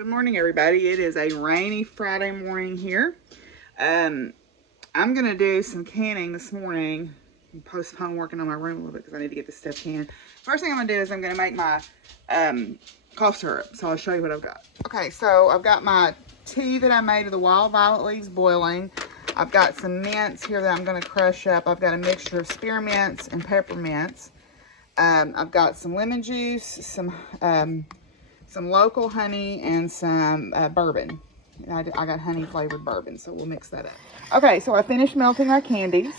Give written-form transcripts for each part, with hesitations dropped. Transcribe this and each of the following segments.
Good morning, everybody. It is a rainy Friday morning here. I'm going to do some canning this morning. Postpone working on my room a little bit because I need to get this stuff canned. First thing I'm going to do is I'm going to make my cough syrup. So I'll show you what I've got. Okay, so I've got my tea that I made of the wild violet leaves boiling. I've got some mints here that I'm going to crush up. I've got a mixture of spearmints and peppermints. I've got some lemon juice, some local honey, and some bourbon. I got honey flavored bourbon, so we'll mix that up. Okay, so I finished melting my candies.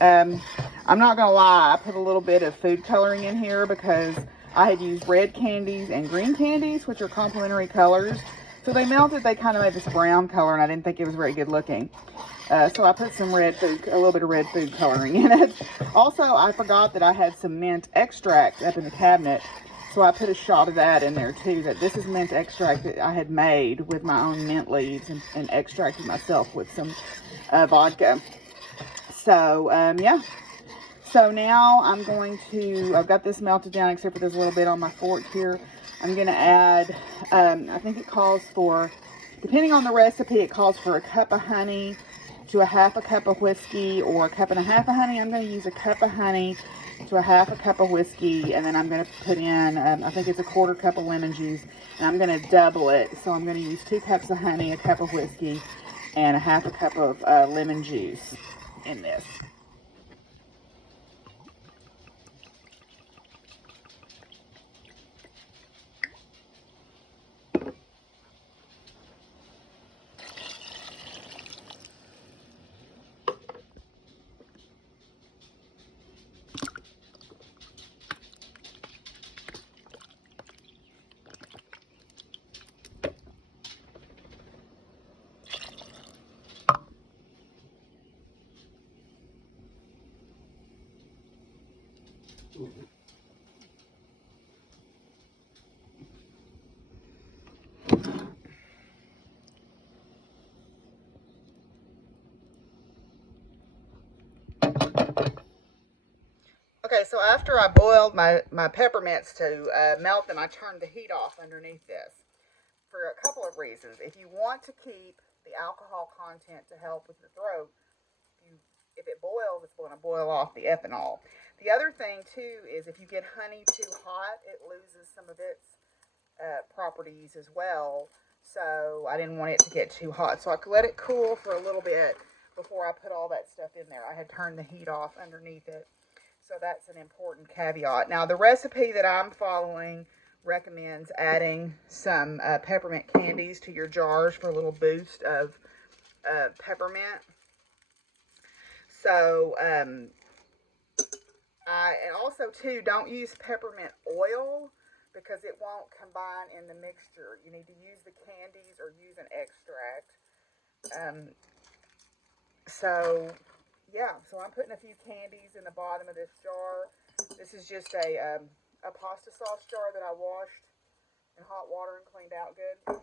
I'm not gonna lie, I put a little bit of food coloring in here because I had used red candies and green candies, which are complementary colors. So they melted, they kind of made this brown color, and I didn't think it was very good looking. So I put some a little bit of red food coloring in it. Also, I forgot that I had some mint extract up in the cabinet. So I put a shot of that in there too. This is mint extract that I had made with my own mint leaves and extracted myself with some vodka. So, yeah. So now I've got this melted down except for there's a little bit on my fork here. I'm going to add, I think it calls for, depending on the recipe, it calls for a cup of honey to a half a cup of whiskey, or a cup and a half of honey. I'm going to use a cup of honey to a half a cup of whiskey, and then I'm going to put in, I think it's a quarter cup of lemon juice, and I'm going to double it. So I'm going to use 2 cups of honey, a cup of whiskey, and a half a cup of lemon juice in this. Okay, so after I boiled my peppermints to melt them, I turned the heat off underneath this for a couple of reasons. If you want to keep the alcohol content to help with your throat, if it boils, it's going to boil off the ethanol. The other thing, too, is if you get honey too hot, it loses some of its properties as well. So I didn't want it to get too hot. So I could let it cool for a little bit before I put all that stuff in there. I had turned the heat off underneath it. So that's an important caveat. Now, the recipe that I'm following recommends adding some peppermint candies to your jars for a little boost of peppermint. So, and also too, don't use peppermint oil because it won't combine in the mixture. You need to use the candies or use an extract. So I'm putting a few candies in the bottom of this jar. This is just a pasta sauce jar that I washed in hot water and cleaned out good.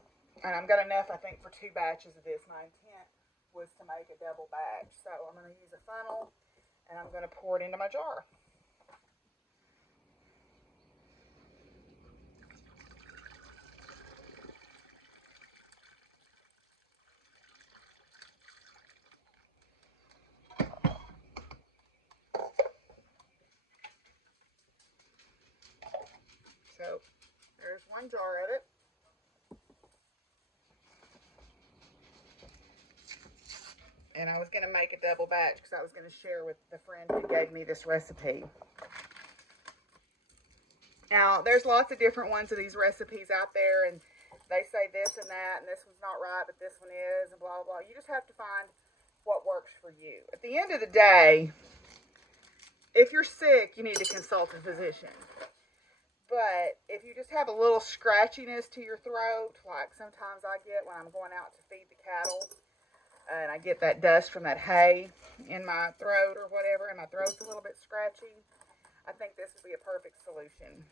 And I've got enough, I think, for 2 batches of this. My intent was to make a double batch. So I'm going to use a funnel and I'm going to pour it into my jar. So there's one jar of it. And I was going to make a double batch because I was going to share with the friend who gave me this recipe. Now, there's lots of different ones of these recipes out there, and they say this and that, and this one's not right, but this one is, and blah, blah, blah. You just have to find what works for you. At the end of the day, if you're sick, you need to consult a physician. But if you just have a little scratchiness to your throat, like sometimes I get when I'm going out to feed the cattle, and I get that dust from that hay in my throat or whatever, and my throat's a little bit scratchy, I think this would be a perfect solution.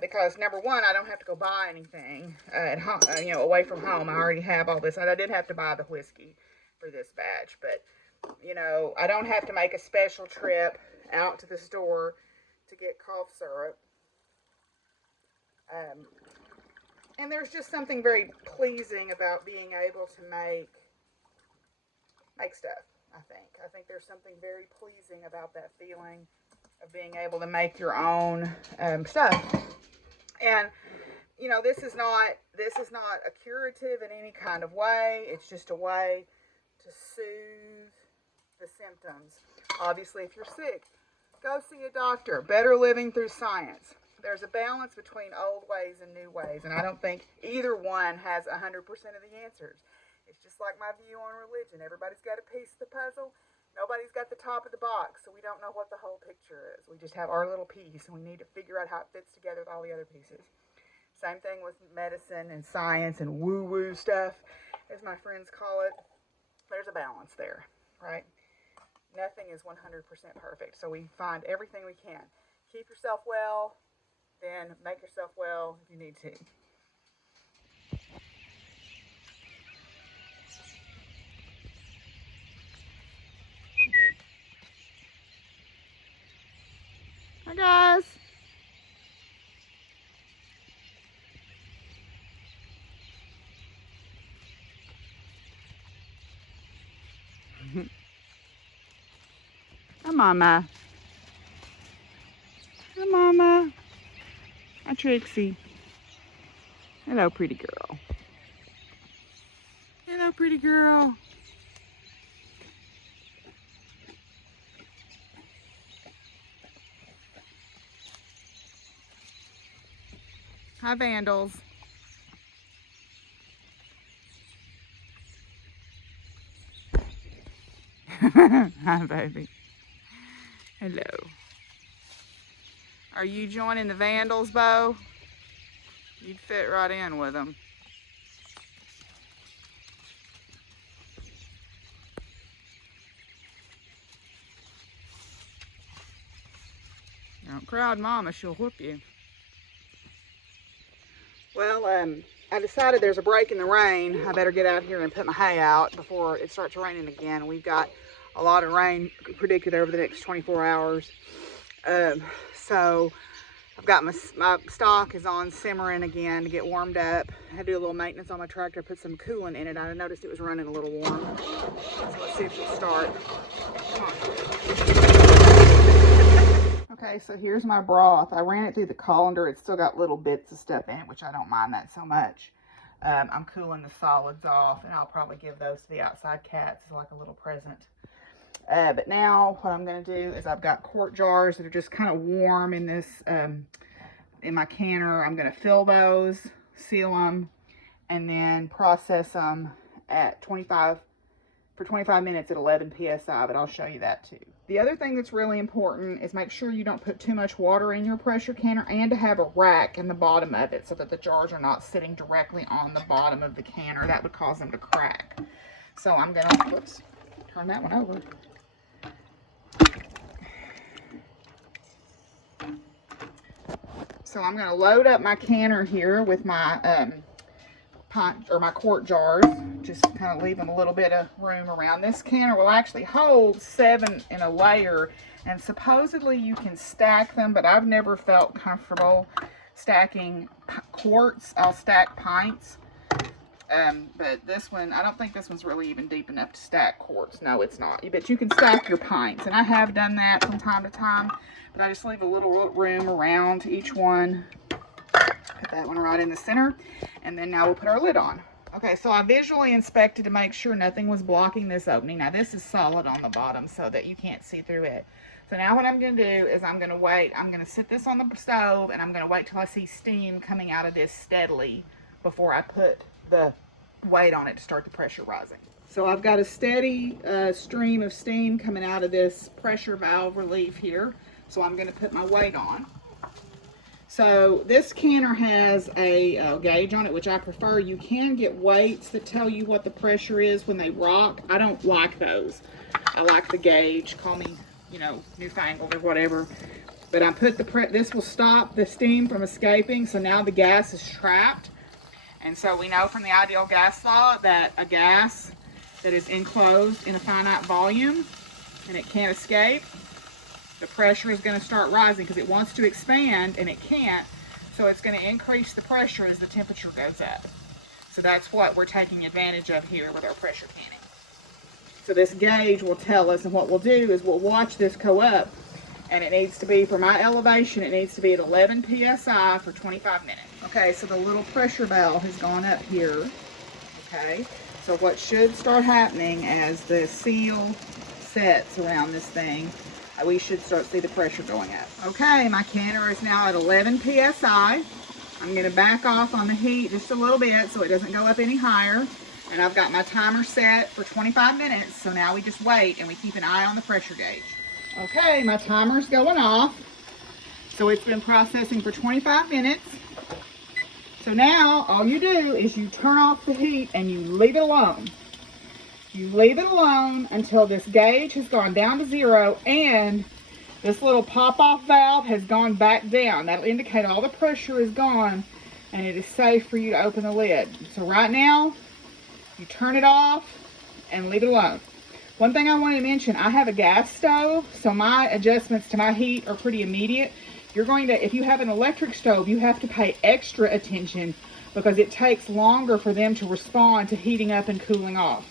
Because number one, I don't have to go buy anything at home, away from home. I already have all this, and I did have to buy the whiskey for this batch, but I don't have to make a special trip out to the store to get cough syrup. And there's just something very pleasing about being able to make stuff, I think. I think there's something very pleasing about that feeling of being able to make your own stuff. And you know, this is not a curative in any kind of way. It's just a way to soothe the symptoms. Obviously, if you're sick, go see a doctor. Better living through science. There's a balance between old ways and new ways, and I don't think either one has 100% of the answers. It's just like my view on religion. Everybody's got a piece of the puzzle. Nobody's got the top of the box, so we don't know what the whole picture is. We just have our little piece, and we need to figure out how it fits together with all the other pieces. Same thing with medicine and science and woo-woo stuff, as my friends call it. There's a balance there, right? Nothing is 100% perfect, so we find everything we can. Keep yourself well, then make yourself well if you need to. Hi, guys. Hi, Mama. Hi, Mama. Hi, Trixie. Hello, pretty girl. Hello, pretty girl. Hi, vandals. Hi, baby. Hello. Are you joining the vandals, Bo? You'd fit right in with them. Don't crowd Mama, she'll whoop you. Well, I decided there's a break in the rain. I better get out here and put my hay out before it starts raining again. We've got a lot of rain predicted over the next 24 hours. So I've got my stock is on simmering again to get warmed up. I had to do a little maintenance on my tractor, put some coolant in it. I noticed it was running a little warm. So let's see if she'll start. Come on. Okay, so here's my broth. I ran it through the colander. It's still got little bits of stuff in it, which I don't mind that so much. I'm cooling the solids off, and I'll probably give those to the outside cats as like a little present. But now what I'm going to do is I've got quart jars that are just kind of warm in this, in my canner. I'm going to fill those, seal them, and then process them at 25 minutes at 11 psi, but I'll show you that too. The other thing that's really important is make sure you don't put too much water in your pressure canner, and to have a rack in the bottom of it so that the jars are not sitting directly on the bottom of the canner. That would cause them to crack. So I'm going to, whoops, turn that one over. So I'm going to load up my canner here with my pint or my quart jars. Just kind of leave them a little bit of room around. This canner will actually hold 7 in a layer, and supposedly you can stack them, but I've never felt comfortable stacking quarts. I'll stack pints. But this one, I don't think this one's really even deep enough to stack quarts. No, it's not. But you can stack your pints, and I have done that from time to time, but I just leave a little room around each one. Put that one right in the center, and then now we'll put our lid on. Okay, so I visually inspected to make sure nothing was blocking this opening. Now this is solid on the bottom so that you can't see through it. So now what I'm going to do is I'm going to wait. I'm going to sit this on the stove, and I'm going to wait till I see steam coming out of this steadily before I put the weight on it to start the pressure rising. So I've got a steady stream of steam coming out of this pressure valve relief here. So I'm going to put my weight on. So this canner has a gauge on it, which I prefer. You can get weights that tell you what the pressure is when they rock. I don't like those. I like the gauge. Call me, you know, newfangled or whatever. But I put this will stop the steam from escaping. So now the gas is trapped. And so we know from the ideal gas law that a gas that is enclosed in a finite volume and it can't escape, the pressure is going to start rising because it wants to expand and it can't. So it's going to increase the pressure as the temperature goes up. So that's what we're taking advantage of here with our pressure canning. So this gauge will tell us, and what we'll do is we'll watch this go up, and it needs to be, for my elevation, it needs to be at 11 psi for 25 minutes. Okay, so the little pressure valve has gone up here. Okay, so what should start happening as the seal sets around this thing, we should start to see the pressure going up. Okay, my canner is now at 11 psi. I'm going to back off on the heat just a little bit so it doesn't go up any higher. And I've got my timer set for 25 minutes, so now we just wait and we keep an eye on the pressure gauge. Okay, my timer's going off. So it's been processing for 25 minutes. So now all you do is you turn off the heat and you leave it alone. You leave it alone until this gauge has gone down to 0 and this little pop-off valve has gone back down. That'll indicate all the pressure is gone and it is safe for you to open the lid. So right now, you turn it off and leave it alone. One thing I wanted to mention, I have a gas stove, so my adjustments to my heat are pretty immediate. You're going to, if you have an electric stove, you have to pay extra attention because it takes longer for them to respond to heating up and cooling off.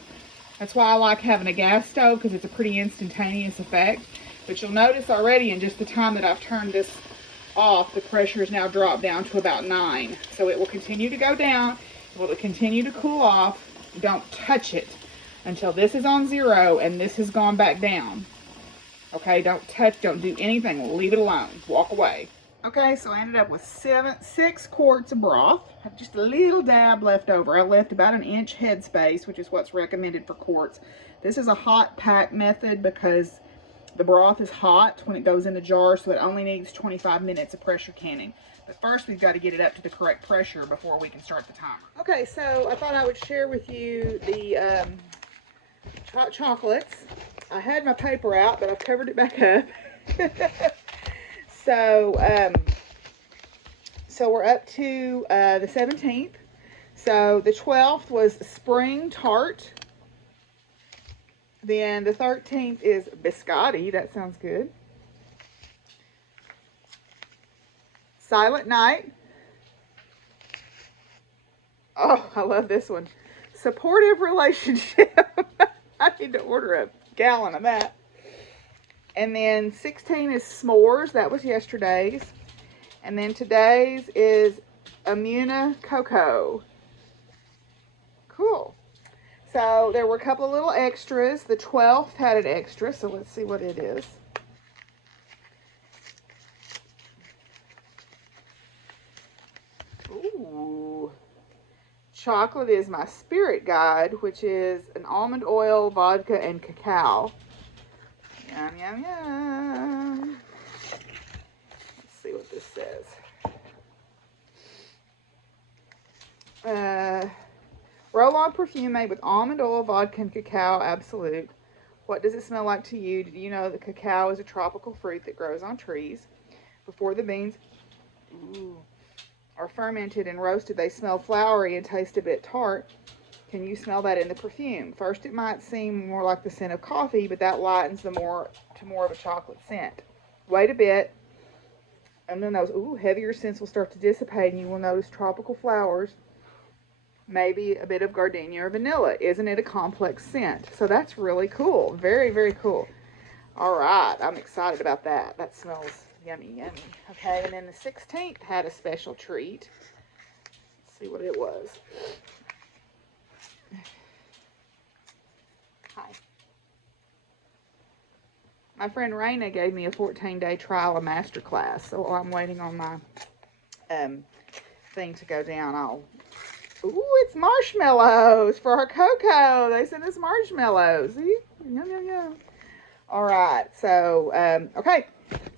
That's why I like having a gas stove, because it's a pretty instantaneous effect. But you'll notice already in just the time that I've turned this off, the pressure has now dropped down to about 9. So it will continue to go down, it will continue to cool off. Don't touch it until this is on 0 and this has gone back down. Okay, don't touch, don't do anything, leave it alone, walk away. Okay, so I ended up with 6 quarts of broth. I have just a little dab left over. I left about an inch headspace, which is what's recommended for quarts. This is a hot pack method because the broth is hot when it goes in the jar, so it only needs 25 minutes of pressure canning. But first, we've got to get it up to the correct pressure before we can start the timer. Okay, so I thought I would share with you the hot chocolates. I had my paper out, but I've covered it back up. So we're up to the 17th. So the 12th was spring tart. Then the 13th is biscotti. That sounds good. Silent Night. Oh, I love this one. Supportive relationship. I need to order a gallon of that. And then 16 is s'mores. That was yesterday's. And then today's is Imuna Cocoa. Cool. So there were a couple of little extras. The 12th had an extra, so let's see what it is. Ooh. Chocolate is my spirit guide, which is an almond oil, vodka, and cacao. Yum, yum, yum. Let's see what this says. Roll-on perfume made with almond oil, vodka, and cacao absolute. What does it smell like to you? Did you know that cacao is a tropical fruit that grows on trees? Before the beans are fermented and roasted, they smell flowery and taste a bit tart. Can you smell that in the perfume? First, it might seem more like the scent of coffee, but that lightens to more of a chocolate scent. Wait a bit, and then those heavier scents will start to dissipate, and you will notice tropical flowers, maybe a bit of gardenia or vanilla. Isn't it a complex scent? So that's really cool. Very, very cool. All right, I'm excited about that. That smells yummy, yummy. Okay, and then the 16th had a special treat. Let's see what it was. Hi. My friend Raina gave me a 14-day trial of masterclass, so while I'm waiting on my thing to go down, Ooh, it's marshmallows for our cocoa. They sent us marshmallows. See? Yum, yum, yum. All right, so, okay.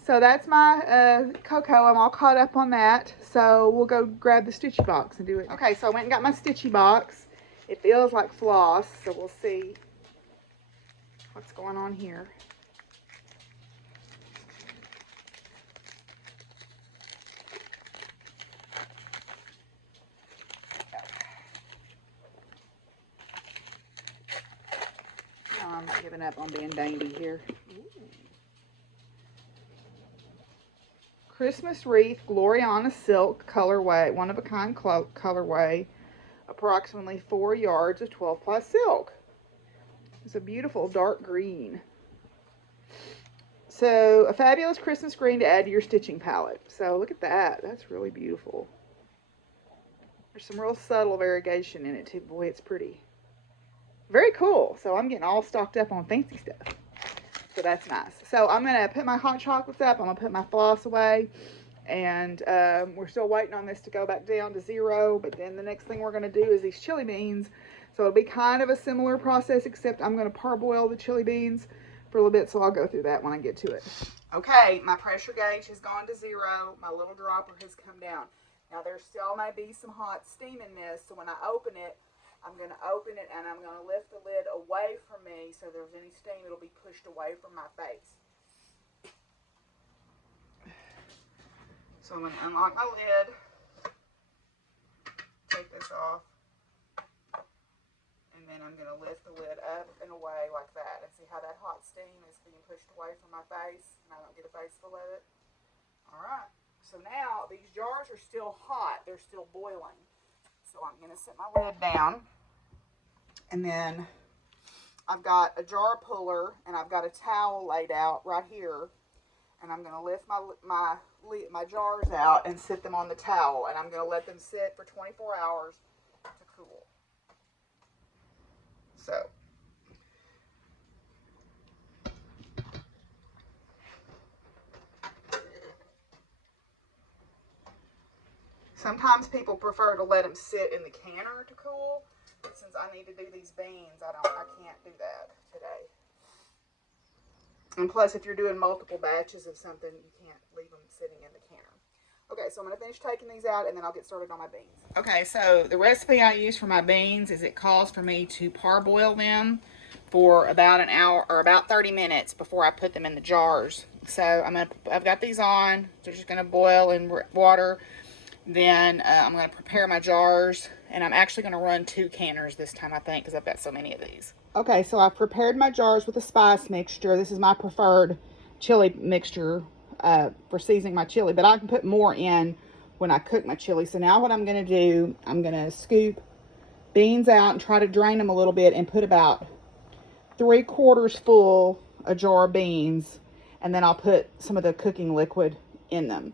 So that's my cocoa. I'm all caught up on that. So we'll go grab the stitchy box and do it. Okay, so I went and got my stitchy box. It feels like floss, so we'll see what's going on here. I'm not giving up on being dainty here. Ooh. Christmas Wreath Gloriana Silk colorway, one-of-a-kind colorway, approximately 4 yards of 12-ply silk. It's a beautiful dark green. So, a fabulous Christmas green to add to your stitching palette. So, look at that. That's really beautiful. There's some real subtle variegation in it, too. Boy, it's pretty. Very cool. So, I'm getting all stocked up on fancy stuff. So, that's nice. So, I'm going to put my hot chocolates up. I'm going to put my floss away. And we're still waiting on this to go back down to 0. But then the next thing we're going to do is these chili beans. So, it'll be kind of a similar process, except I'm going to parboil the chili beans for a little bit, so I'll go through that when I get to it. Okay, my pressure gauge has gone to 0. My little dropper has come down. Now, there still may be some hot steam in this, so when I open it, I'm going to open it and I'm going to lift the lid away from me, so if there's any steam, it'll be pushed away from my face. So I'm going to unlock my lid, take this off, and then I'm going to lift the lid up and away like that. And see how that hot steam is being pushed away from my face, and I don't get a face full of it. Alright, so now these jars are still hot. They're still boiling. So I'm going to set my lid down. And then I've got a jar puller, and I've got a towel laid out right here. And I'm going to lift my jars out and sit them on the towel. And I'm going to let them sit for 24 hours to cool. So, sometimes people prefer to let them sit in the canner to cool, but since I need to do these beans, I can't do that today. And plus, if you're doing multiple batches of something, you can't leave them sitting in the canner. Okay, so I'm going to finish taking these out, and then I'll get started on my beans. Okay, so the recipe I use for my beans is it calls for me to parboil them for about an hour or about 30 minutes before I put them in the jars. So I've got these on. They're just going to boil in water. Then I'm going to prepare my jars, and I'm actually going to run 2 canners this time, I think, because I've got so many of these. Okay, so I've prepared my jars with a spice mixture. This is my preferred chili mixture for seasoning my chili, but I can put more in when I cook my chili. So now what I'm going to do, I'm going to scoop beans out and try to drain them a little bit and put about 3/4 full a jar of beans, and then I'll put some of the cooking liquid in them.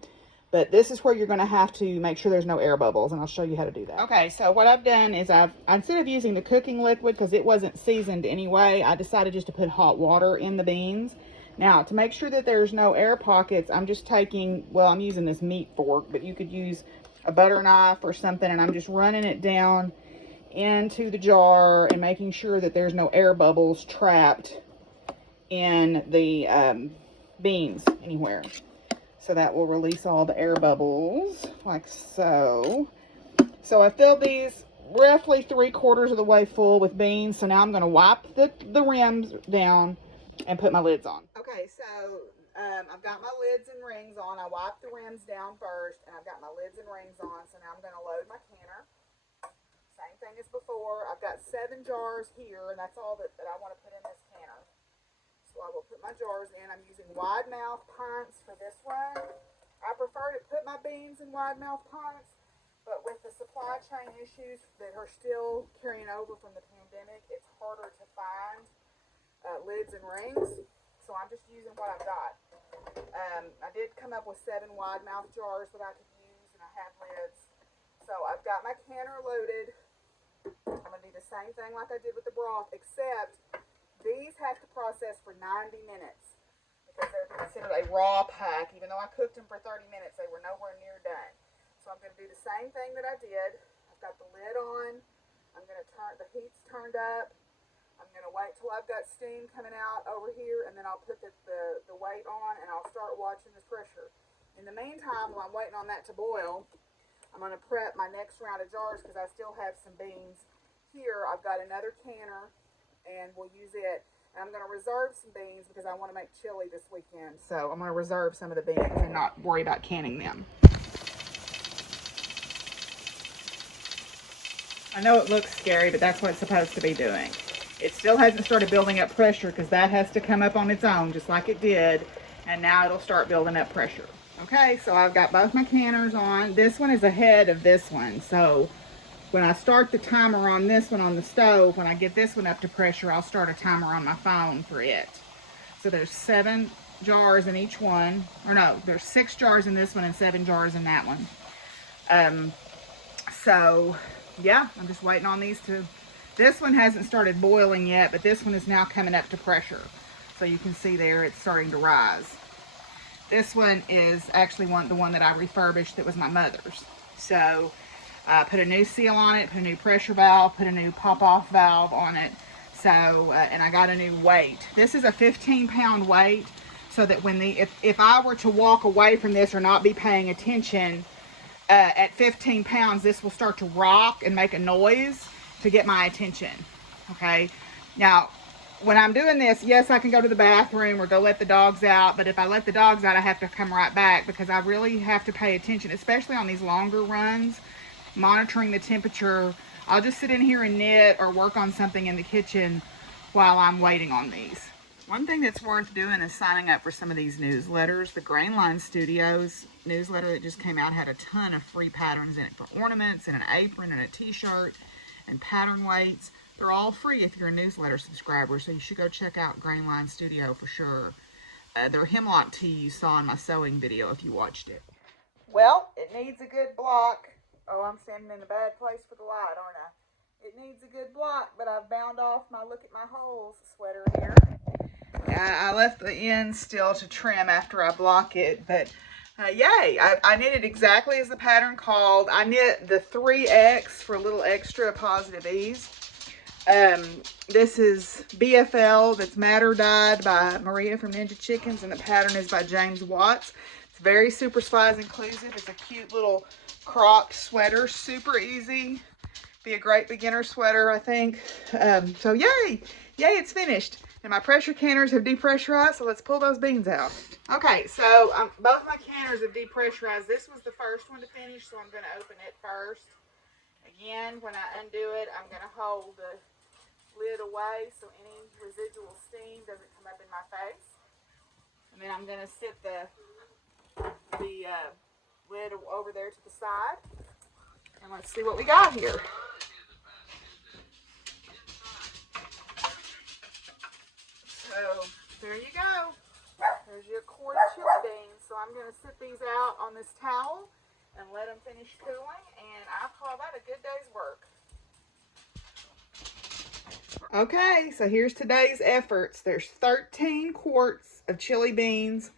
But this is where you're going to have to make sure there's no air bubbles, and I'll show you how to do that. Okay, so what I've done is instead of using the cooking liquid, because it wasn't seasoned anyway, I decided just to put hot water in the beans. Now, to make sure that there's no air pockets, I'm just taking, well, I'm using this meat fork, but you could use a butter knife or something, and I'm just running it down into the jar and making sure that there's no air bubbles trapped in the beans anywhere. So that will release all the air bubbles, like so. So I filled these roughly 3/4 of the way full with beans. So now I'm going to wipe the rims down and put my lids on. Okay, so I've got my lids and rings on. I wiped the rims down first, and I've got my lids and rings on. So now I'm going to load my canner. Same thing as before. I've got 7 jars here, and that's all that I want to put in this canner. So I will put my jars in. I'm using wide mouth pints for this one. I prefer to put my beans in wide mouth pints, but with the supply chain issues that are still carrying over from the pandemic, it's harder to find lids and rings. So I'm just using what I've got. I did come up with 7 wide mouth jars that I could use, and I have lids. So I've got my canner loaded. I'm going to do the same thing like I did with the broth, except these have to process for 90 minutes because they're considered a raw pack. Even though I cooked them for 30 minutes, they were nowhere near done. So I'm going to do the same thing that I did. I've got the lid on. I'm going to turn, the heat's turned up. I'm going to wait till I've got steam coming out over here, and then I'll put the weight on, and I'll start watching the pressure. In the meantime, while I'm waiting on that to boil, I'm going to prep my next round of jars because I still have some beans here. I've got another canner, and we'll use it. And I'm going to reserve some beans because I want to make chili this weekend. So I'm going to reserve some of the beans and not worry about canning them. I know it looks scary, but that's what it's supposed to be doing. It still hasn't started building up pressure because that has to come up on its own just like it did. And now it'll start building up pressure. Okay, so I've got both my canners on. This one is ahead of this one. So when I start the timer on this one on the stove, when I get this one up to pressure, I'll start a timer on my phone for it. So there's 7 jars in each one. Or no, there's 6 jars in this one and 7 jars in that one. So yeah, I'm just waiting on these to, this one hasn't started boiling yet, but this one is now coming up to pressure. So you can see there, it's starting to rise. This one is actually the one that I refurbished that was my mother's. So I put a new seal on it, put a new pressure valve, put a new pop-off valve on it. So, and I got a new weight. This is a 15-pound weight, so that when if I were to walk away from this or not be paying attention, at 15 pounds, this will start to rock and make a noise to get my attention. Okay. Now, when I'm doing this, yes, I can go to the bathroom or go let the dogs out. But if I let the dogs out, I have to come right back because I really have to pay attention, especially on these longer runs, monitoring the temperature. I'll just sit in here and knit or work on something in the kitchen while I'm waiting on these. One thing that's worth doing is signing up for some of these newsletters. The Grainline Studios newsletter that just came out had a ton of free patterns in it for ornaments and an apron and a t-shirt and pattern weights. They're all free if you're a newsletter subscriber, so you should go check out Grainline Studio for sure. Their hemlock tea you saw in my sewing video if you watched it. Well, it needs a good block. Oh, I'm standing in a bad place for the light, aren't I? It needs a good block, but I've bound off my Look at My Holes sweater here. I left the ends still to trim after I block it, but yay, I knit it exactly as the pattern called. I knit the 3X for a little extra positive ease. This is BFL, that's Matter Dyed by Maria from Ninja Chickens, and the pattern is by James Watts. It's very super size inclusive. It's a cute little cropped sweater, super easy. Be a great beginner sweater, I think. So yay, it's finished. And my pressure canners have depressurized, so let's pull those beans out. Okay, so both my canners have depressurized. This was the first one to finish, so I'm going to open it first. Again, when I undo it, I'm going to hold the lid away so any residual steam doesn't come up in my face. And then I'm going to sit the lid over there to the side. And let's see what we got here. So there you go. There's your quart of chili beans. So I'm going to sit these out on this towel and let them finish cooling. And I call that a good day's work. Okay, so here's today's efforts. There's 13 quarts of chili beans,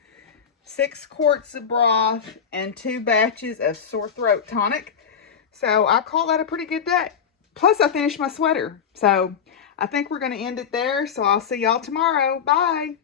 6 quarts of broth, and 2 batches of sore throat tonic. So I call that a pretty good day. Plus I finished my sweater. So I think we're going to end it there. So I'll see y'all tomorrow. Bye.